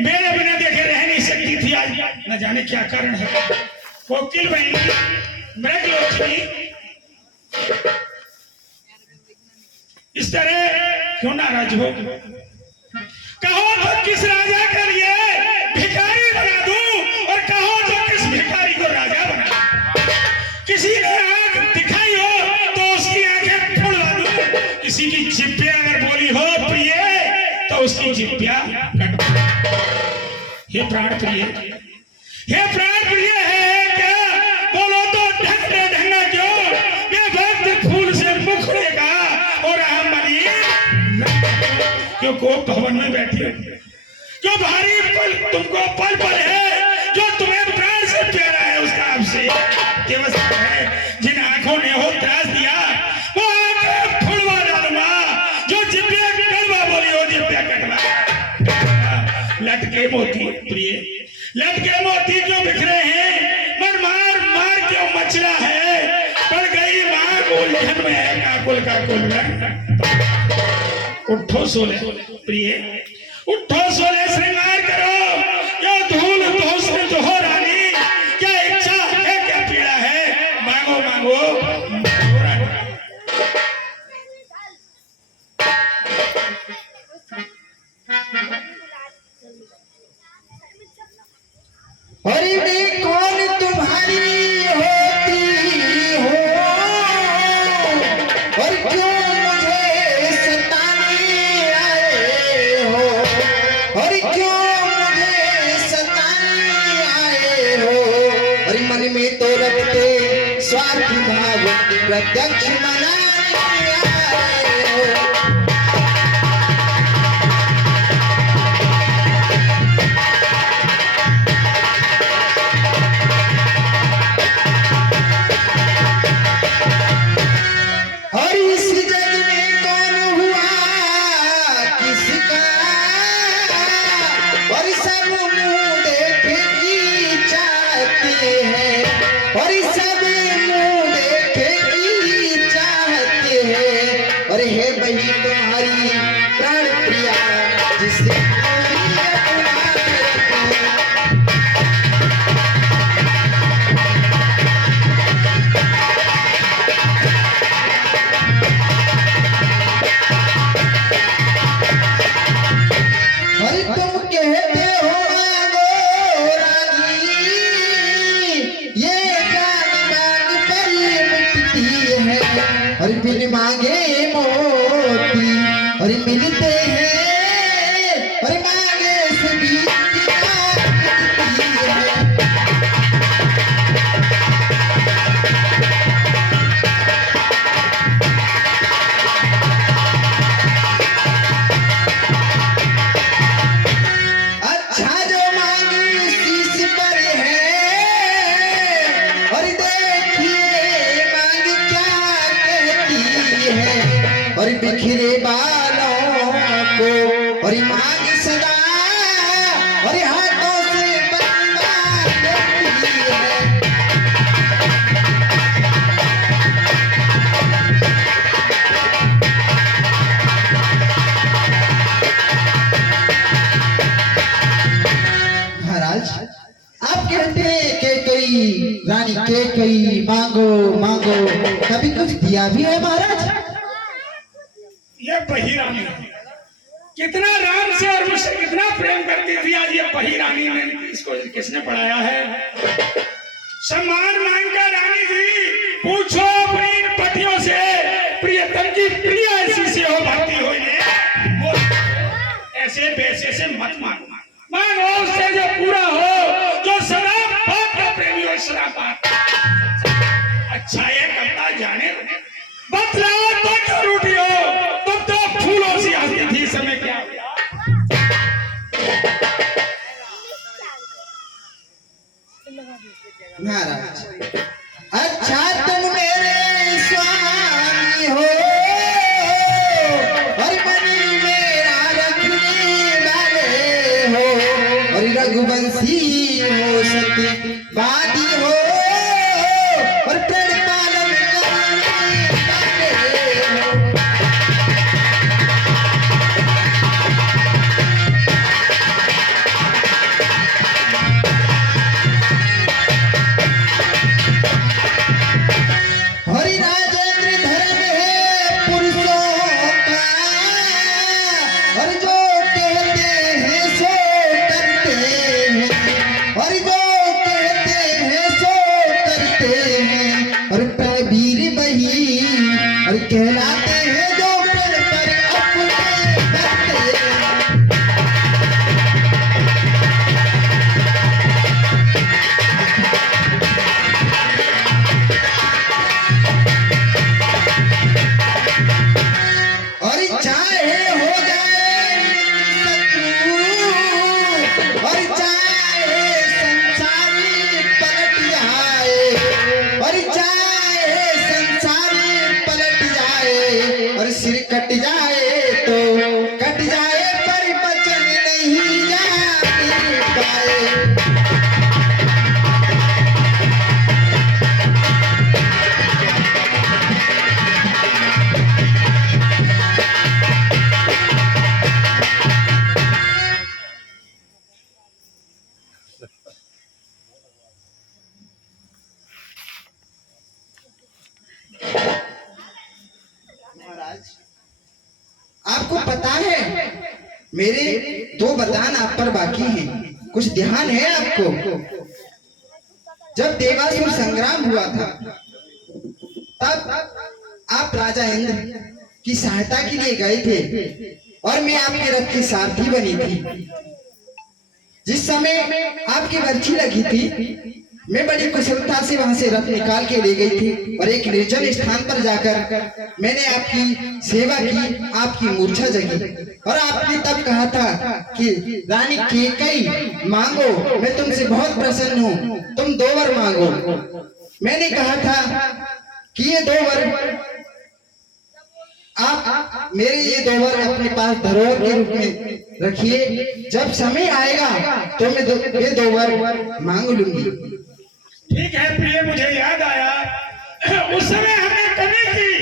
मेरे बिना देखे रह नहीं सकती थी। आज न जाने क्या कारण है। कोकिल बहनी, मृगलोचनी, इस तरह क्यों नाराज हो? कहो तो किस राजा के लिए भिखारी बना दूं, और कहो तो किस भिखारी को राजा बना दूं। किसी ने आंख दिखाई हो तो उसकी आंखें फोड़वा दूं। किसी की जिब्बिया अगर बोली हो प्रिय तो उसकी जिब्बिया कट। हे प्राण प्रिय, हे प्राण प्रिय है क्या? बोलो तो ढंगे ढंगा क्यों? ये भक्त फूल से मुखड़ेगा और हम क्यों कोप भवन में बैठी हो? क्यों भारी पल तुमको पल पल है जो तुम्हें प्राण से प्यारा है उसका आपसे केवल है। जिन आंखों ने हो त्रास दिया वो आंखें फुलवा डालूंगा। जो जिब्बिया कड़वा बोली हो जिब्बिया कटवा। लटके मोती प्रिय, लटके मोती क्यों बिखरे हैं? मन मार मार क्यों मचला है? पड़ गई मां उलझन में काकुल काकुल। उठो सोले प्रिय, उठो सोले, श्रृंगार करो। क्या धूल धोष हो रानी, क्या इच्छा है, क्या पीड़ा है? मांगो मांगो। हरि में कौन तुम्हारी होती हो, और क्यों मुझे सताने आए हो, और क्यों मुझे सताने आए हो। हरि मन में तो रखते स्वार्थ भाव प्रत्यक्ष मनाने आए हो। अरे हे बही तुम्हारी प्राण प्रिया जिससे अरे तुम कहते हो मांगो रानी, ये जान मांग पर मिटती है। अरे बिन मांगे मोती अरे मिलते हैं, अरे मांगे से भी अच्छा जो मांगी शीश पर है। अरे देखिए मांग क्या कहती है। और बिखरे बालों को और मांग सदा और हाथों से बनवा देती है। महाराज आप कहते हैं कि कई रानी के कई मांगो मांगो, कभी कुछ दिया भी है महाराज? ये बही रानी कितना राम से और मुझसे कितना प्रेम करती थी। आज ये बही रानी ने इसको किसने पढ़ाया है? सम्मान मांगकर रानी जी पूछो अपनी पतियों से, प्रियतम की प्रिय ऐसी से हो भक्ति हो वो ऐसे पैसे से मत मांगो। मांगो उससे जो पूरा हो, जो शराब पाक का प्रेमी हो। शराब पाक अच्छा ये करता जाने बतलाओ तो क्यों रूठी हो? तुम तो फूलों से हंसती थी, समय क्या महाराज अच्छा तुम मेरे स्वामी हो, और मन मेरा रखने वाले हो, और रघुवंशी हो सत्यवादी हो, और प्रण पालन करने वाले हो। मेरे 2 वरदान आप पर बाकी हैं, कुछ ध्यान है आपको? जब देवासुर संग्राम हुआ था तब आप राजा इंद्र की सहायता के लिए गए थे और मैं आपके रथ की सारथी बनी थी। जिस समय आपकी बर्छी लगी थी मैं बड़ी कुशलता से वहां से रथ निकाल के ले गई थी और एक निर्जन स्थान पर जाकर मैंने आपकी सेवा की, आपकी मूर्छा जगी और आपने तब कहा था कि रानी कैकेयी मांगो, मैं तुमसे बहुत प्रसन्न हूँ, तुम 2 वर मांगो। मैंने कहा था कि ये 2 वर आप मेरे ये 2 वर अपने पास धरोहर के रूप में रखिए, जब समय आएगा तो मैं ये 2 वर मांग लूंगी। ठीक है प्रिय, मुझे याद आया उस समय हमने कमी की,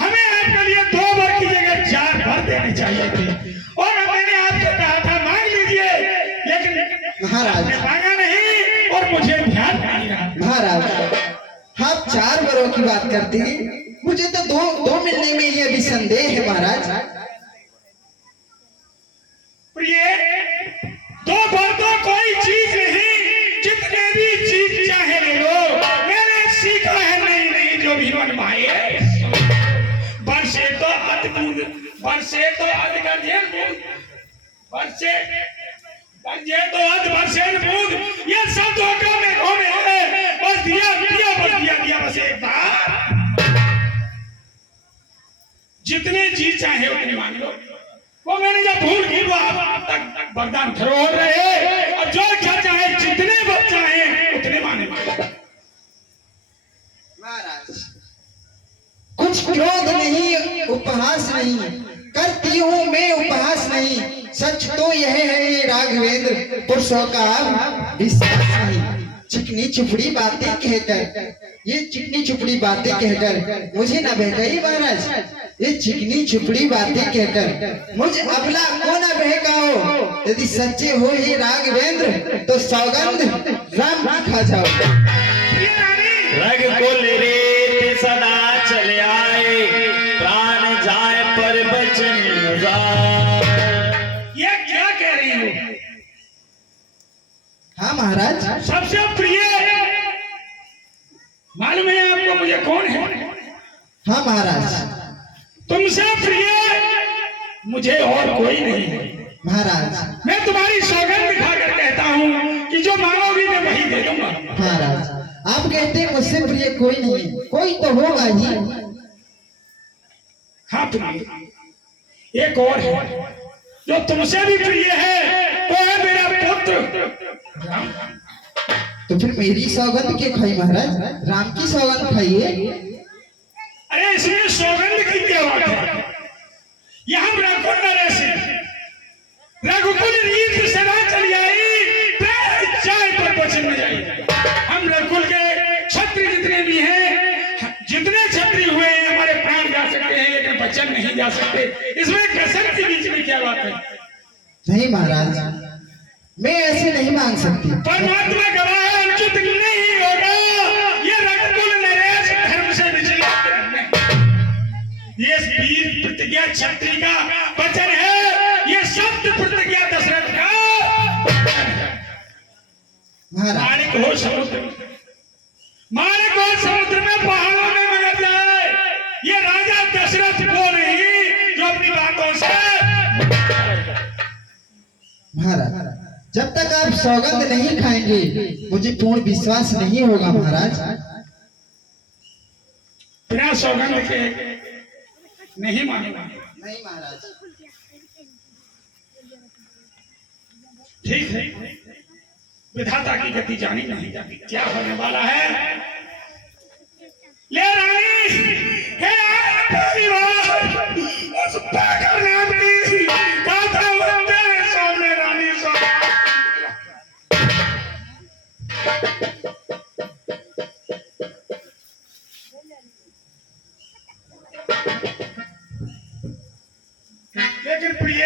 हमें आपके लिए 2 वर की जगह 4 वर देने चाहिए थे और मैंने आपसे कहा था मांग लीजिए, लेकिन महाराज मांगा नहीं और मुझे ध्यान नहीं रहा। महाराज आप 4 वरों की बात करते हैं, मुझे तो दो मिलने में ये भी संदेह है महाराज। प्रिय, 2 वर तो कोई चीज नहीं, जितने भी चीज चाहे ले लो। मैंने सीखा है नहीं जो भी मन भाए बरसे तो अद्भुत, बरसे तो अद्भुत, बरसे बरसे तो अद्भुत, ये सब धोखा में घूमे हैं। बस दिया दिया बस दिया दिया बस एक बार, जितने चीज चाहे उतने मांग लो। वो मैंने जब भूल की वो आप तक वरदान धरोहर रहे और जो क्या चाहे जितने बच चाहे उतने माने महाराज कुछ क्रोध नहीं, उपहास नहीं करती हूँ मैं, उपहास नहीं, सच तो यह है ये राघवेंद्र, पुरुषों का विश्वास नहीं। चिकनी चुपड़ी बातें कहकर, ये चिकनी चुपड़ी बातें कहकर मुझे न बहकाई महाराज, ये चिकनी चुपड़ी बातें कहकर मुझे अबला को न बहकाओ। यदि सच्चे हो ये राघवेंद्र तो सौगंध राम की खा जाओ। रघुकुल रीत सदा चले आए, प्राण जाए पर बचन ये क्या कह रही हो? हाँ महाराज। सबसे प्रिय मालूम है आपको मुझे कौन है? हाँ महाराज। तुमसे प्रिय मुझे और कोई नहीं है महाराज। मैं तुम्हारी सौगंध खाकर कहता हूँ कि जो मांगोगी मैं वही दे दूंगा। महाराज आप कहते हैं मुझसे प्रिय कोई नहीं है, कोई तो होगा ही। हाँ प्रिय एक और है जो तुमसे भी प्रिय है, वो है मेरा पुत्र राम। तो फिर मेरी सौगंध क्यों खाई महाराज? राम की सौगंध खाइए। अरे इसमें सौगंध की क्या बात है? यहाँ रघुकुल नरेश रघुकुल रीत सदा चली आई, प्राण जाए पर बचन न जाए। हम रघुकुल के छत्री जितने भी हैं, जितने छत्री हुए हैं, हमारे प्राण जा सकते हैं लेकिन बचन नहीं जा सकते। इसमें कसम के बीच में क्या बात है? नहीं महाराज, मैं ऐसे नहीं मांग सकती। परमात्मा गवाह है, उचित नहीं होगा। ये रघुकुल नरेश धर्म से विचलित ये वीर प्रतिज्ञा क्षत्रिय का वचन है, ये शब्द प्रतिज्ञा दशरथ का। मालिक हो समुद्र, मालिक हो समुद्र में, पहाड़ों में मगर जाए, ये राजा दशरथ को नहीं जो अपनी बातों से। महाराज जब तक आप सौगंध नहीं खाएंगे मुझे पूर्ण विश्वास नहीं होगा महाराज। बिना सौगंध के नहीं मानेगा। नहीं महाराज। ठीक है, विधाता की गति जानी नहीं जाती, क्या होने वाला है? ले रानी हे परिवार, उस पागल नाम की गाथा तेरे सामने रानी लेकिन प्रिय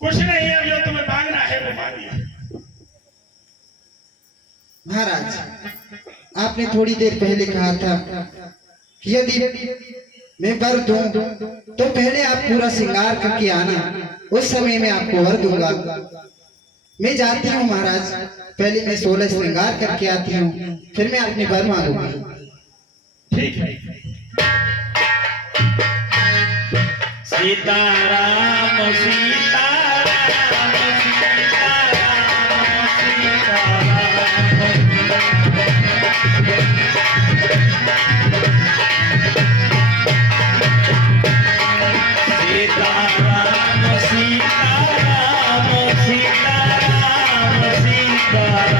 कुछ नहीं, अब जो तुम्हें मांगना है वो मांगिए। महाराज आपने थोड़ी देर पहले कहा था कि यदि मैं वर दूं तो पहले आप पूरा श्रृंगार करके आना, उस समय मैं आपको वर दूंगा। मैं जाती हूँ महाराज, पहले मैं 16 श्रृंगार करके आती हूँ, फिर मैं अपनी वर मांगूंगी। ठीक है। सीताराम सीताराम सीताराम सीताराम सीताराम सीताराम सीताराम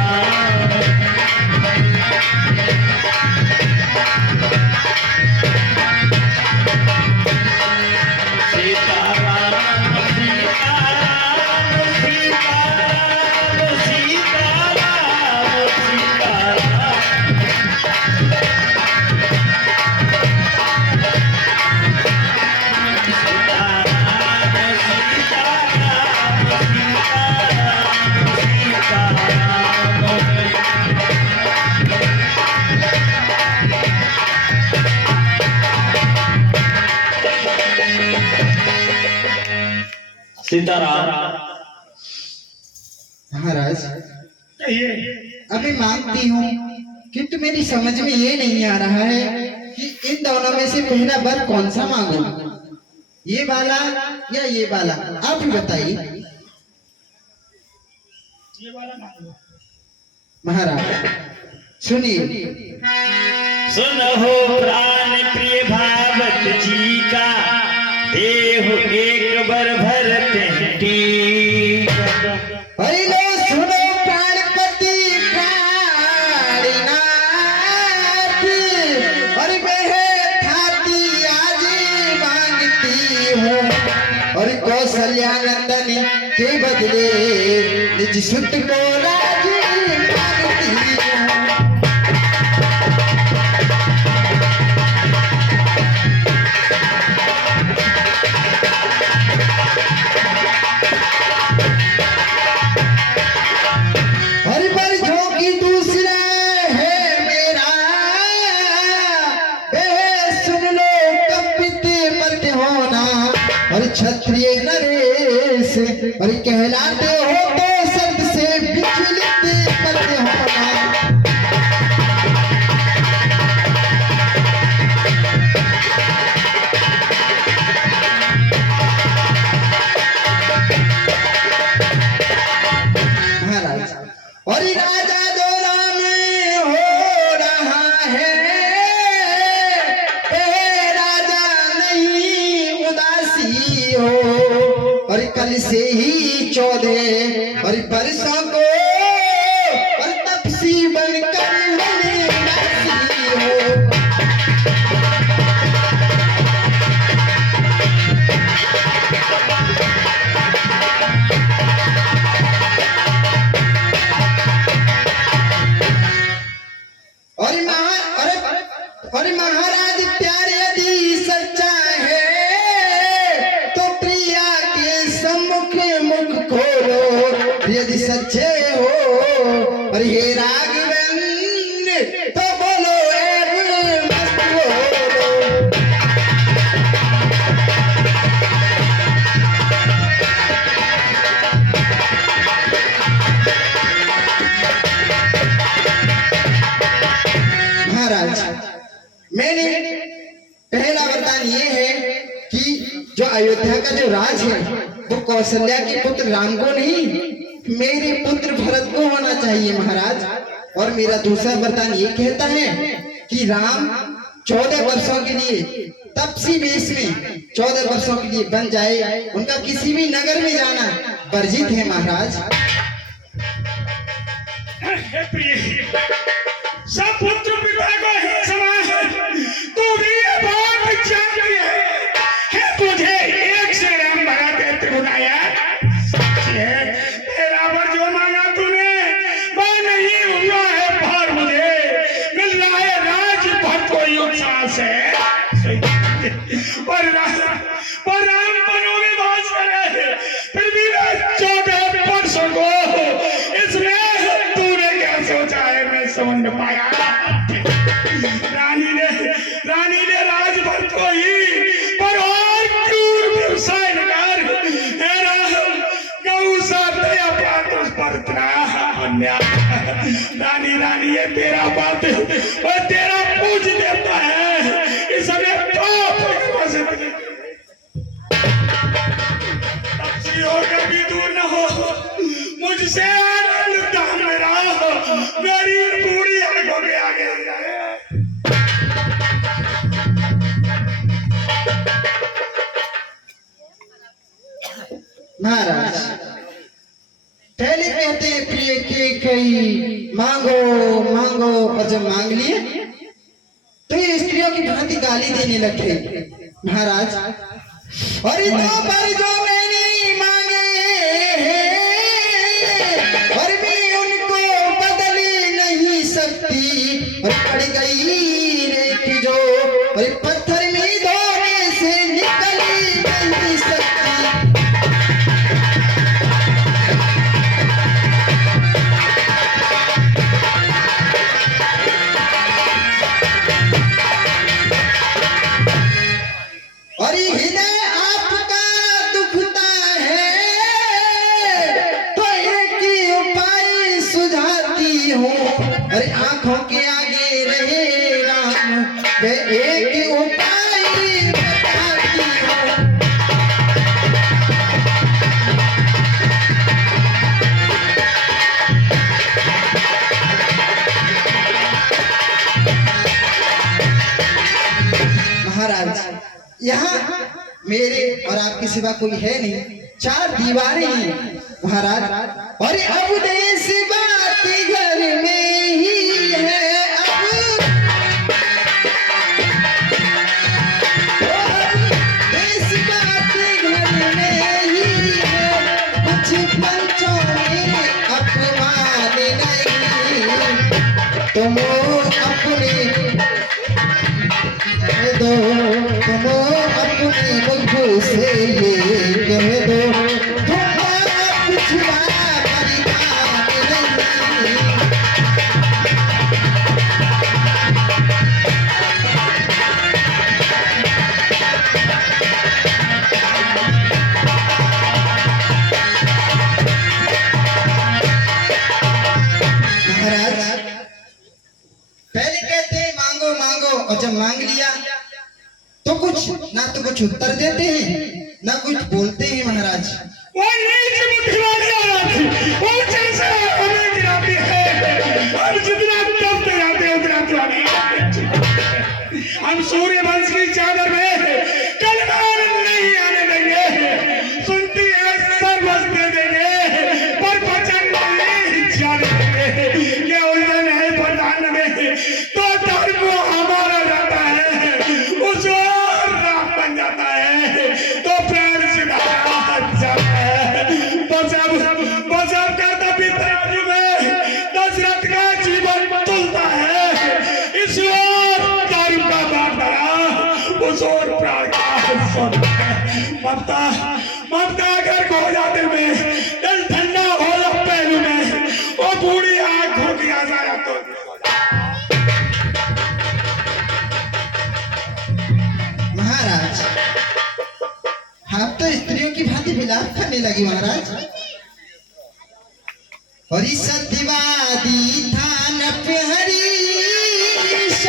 सीताराम। महाराज कहिए। अभी मांगती हूँ, किंतु मेरी समझ में ये नहीं आ रहा है कि इन दोनों में से पहला वर कौन सा मांगूं, ये वाला या ये वाला, आप ही बताइए। ये वाला मांगो। महाराज सुनिए। सुनहो प्राण प्रिय भावत जी का, देहु एक बर भरत टीका। अरे लो सुनो प्राणपति प्राणनाथ, अरे वह थाती आज मांगती हूँ, और कौशल्या नंदन के बदले निज सुत को राज मांगती हूँ। हरि पर झोंकी दूसरा है मेरा, सुन लो कपित मत होना, और क्षत्रिय नरेश, और कहलाते हो तो शब्द से विचलित मत होना। महाराज और राजा दौरा में हो रहा है, राजा नहीं उदासी हो, और कल से ही 14 और परसों को और तपसी बनकर उदासी हो। और महाराज प्यारे यदि सच्चा है तो प्रिया के सम्मुख मुख खोलो, यदि सच्चे हो और ये राघवन तो बोलो एव मस्त बोलो। महाराज मैंने पहला वरदान ये है कि जो अयोध्या का जो राज है वो कौशल्या के पुत्र राम को नहीं, मेरे पुत्र भरत को होना चाहिए महाराज। और मेरा दूसरा वरदान ये कहता है कि राम 14 वर्षों के लिए तपसी वेश में 14 वर्षों के लिए बन जाए, उनका किसी भी नगर में जाना वर्जित है महाराज। हे प्रिय, सब पुत्र पिता को ही समान, तू भी ये बात जानती है तुझे एक से राम भरत है त्रिगुणाया। तेरा पर जो मांगा तूने वह नहीं हुआ है, पर मुझे मिल रहा है राज भर कोई उत्साह से। पर राम बनों में बहुत बड़े, फिर भी मैं 14 वर्षों को इसमें तूने क्या सोचा है मैं समझ न पाया। रानी ने राजभर को ही पर और क्रूर व्यवसाय नकार है ना। दूसरा तेरा बात उस पर इतना अन्याय। रानी रानी ये तेरा बात और तेरा पूज देता है इस समय तो कभी दूर न हो मुझसे आनंद दान मेरा मेरी पूरी आंखों के आगे जाए। महाराज पहले कहते हैं प्रिय के कई मांगो मांगो और जब मांग लिए तो ये स्त्रियों की भांति गाली देने लगे। महाराज और इतनों पर जो मैंने मांगे और मैं उनको बदल नहीं सकती और पड़ गई रेत जो और पत्थर में धोने से निकल नहीं सकती। और हृदय आपका दुखता है तो एक ही उपाय सुझाती हूँ। अरे आंखों के आगे रहे राम मैं एक ही उपाय बताती हूँ। महाराज यहाँ मेरे और आपके सिवा कोई है नहीं, चार दीवारें हैं महाराज। और अब देश बात घर में ही है अब देश बात घर में ही है कुछ पंचों में अपमान नहीं तुम अपने दो तुम अपने मुख से ये कह दो तुम्हारा पिछला परिणाम नहीं। महाराज पहले कहते हैं मांगो मांगो और जब मांग लिया तो कुछ ना तो कुछ उत्तर देते हैं ना कुछ बोलते हैं। महाराज वो नीच बुद्धि वाली औरत वो जैसे हमें गिराती है और जितना डरते जाते हैं उतना तो हम सूर्य वंश की चादर में कलमार नहीं आने देंगे। सुनती है सर्वस्व दे देंगे पर वचन नहीं जाने देंगे। ये उल्टन है प्रधान में तो धर्म हमारा जाता है उस और राह बन जाता है तो प्राण सीधा जाता है। बस अब करता पितराज में दशरथ का जीवन तुलता है इस ओर धर्म का बांटा उस ओर प्राण का ममता ममता अगर खो जाते में दिल ठंडा हो जा पहलू में वो बूढ़ी आंख हो दिया जाए तो महाराज आप तो स्त्रियों की भांति विलाप करने लगी महाराज। और इस सत्यवादी थान पे हरीश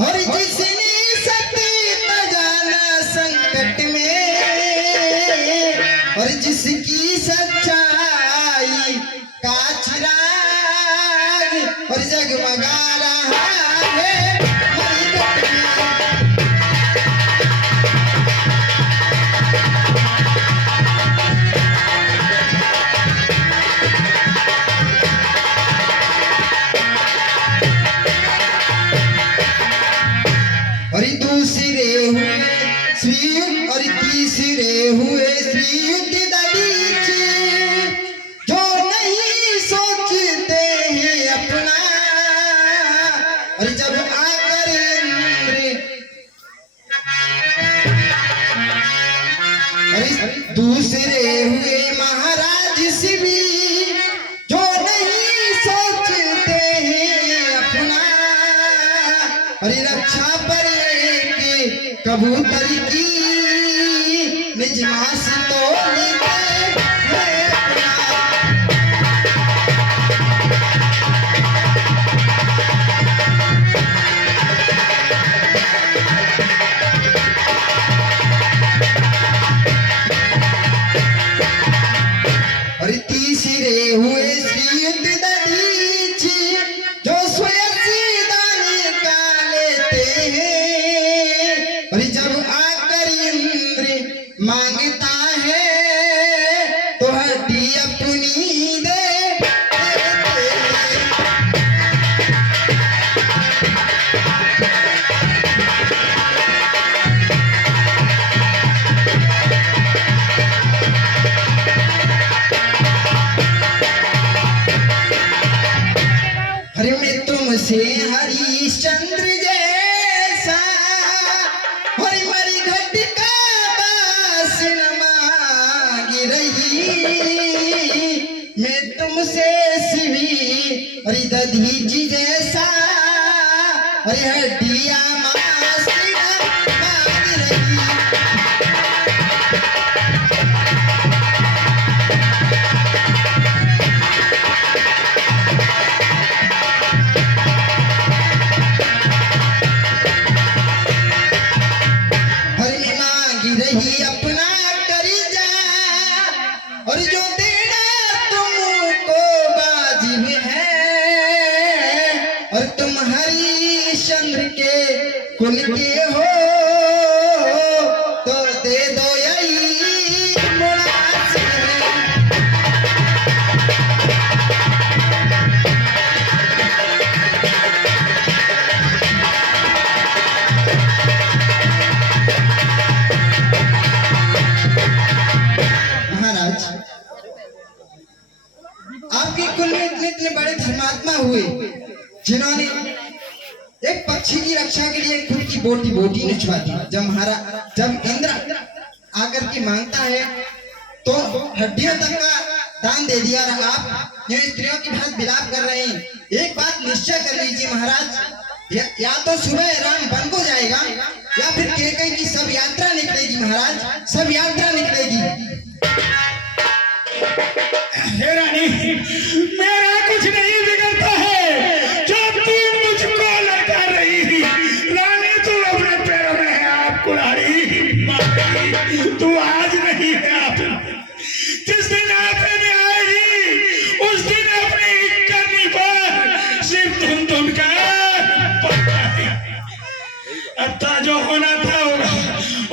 और जिसने सत्य जाना संकट में और जिसकी सच्चाई का चिराग और जगमगा रहा है मरकत में। और दूसरे हुए श्रीयुक्त और तीसरे हुए श्रीयुक्त दलीचे जो नहीं सोचते हैं अपना और जब आकर इंद्र और दूसरे हुए महाराज से भी जो नहीं सोचते हैं अपना और रक्षा पर कबूतर की निजमास तो लेते हड्डी अपनी दे दे। अरे मैं तुमसे हरिश्चंद्र जैसा और मरी घटिका बास न मांग रही। मैं तुमसे सिवी और दधीची जैसा और हड्डिया मांस न मांग रही। हरी मांगी रही अपना करीजा और जो देना तुमको वाजिब है। और तुम हरिश्चंद्र के कुल के हो तो दे दो यही मुनासिब है। महाराज, आपके कुल में इतने इतने बड़े धर्मात्मा हुए जिन्होंने एक पक्षी की रक्षा के लिए खुद की बोटी बोटी निचवा दी। जब इंद्र आकर के मांगता है तो हड्डियों तक का दान दे दिया। और आप जो स्त्रियों की भांति विलाप कर रहे हैं, एक बात निश्चय कर लीजिए महाराज, या तो सुबह राम वन को जाएगा या फिर कैकेयी की सब यात्रा निकलेगी। महाराज, सब यात्रा निकलेगी। हे रानी, मेरा कुछ नहीं बिगड़ता है जो तुम मुझको लड़का रही। रानी तू अपने पैरों में है आप कुल्हाड़ी, तू आज नहीं है आप। जिस दिन आपने में आएगी उस दिन अपनी करनी पर सिर्फ तुम का अत्ता जो होना था होगा,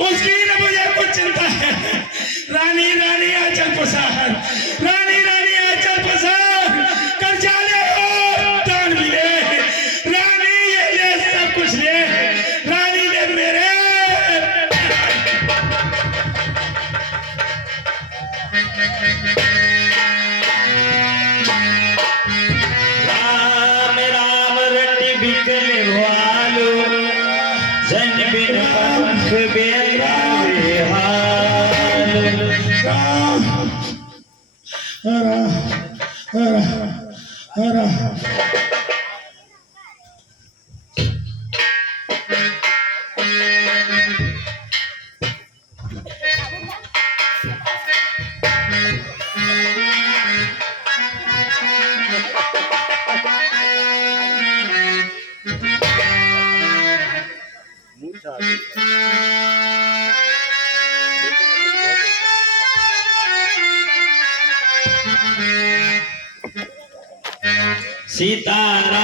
उसकी न मुझे कुछ चिंता है। रानी रानी आंचल पसार, रानी रानी आंचल पसार, कर्जा ले हो दान भी ले। रानी ये ले सब कुछ ले, रानी ले मेरे। राम राम रटी बिकले वालो जन बिन पंख बेरा बेहाल। सीताराम।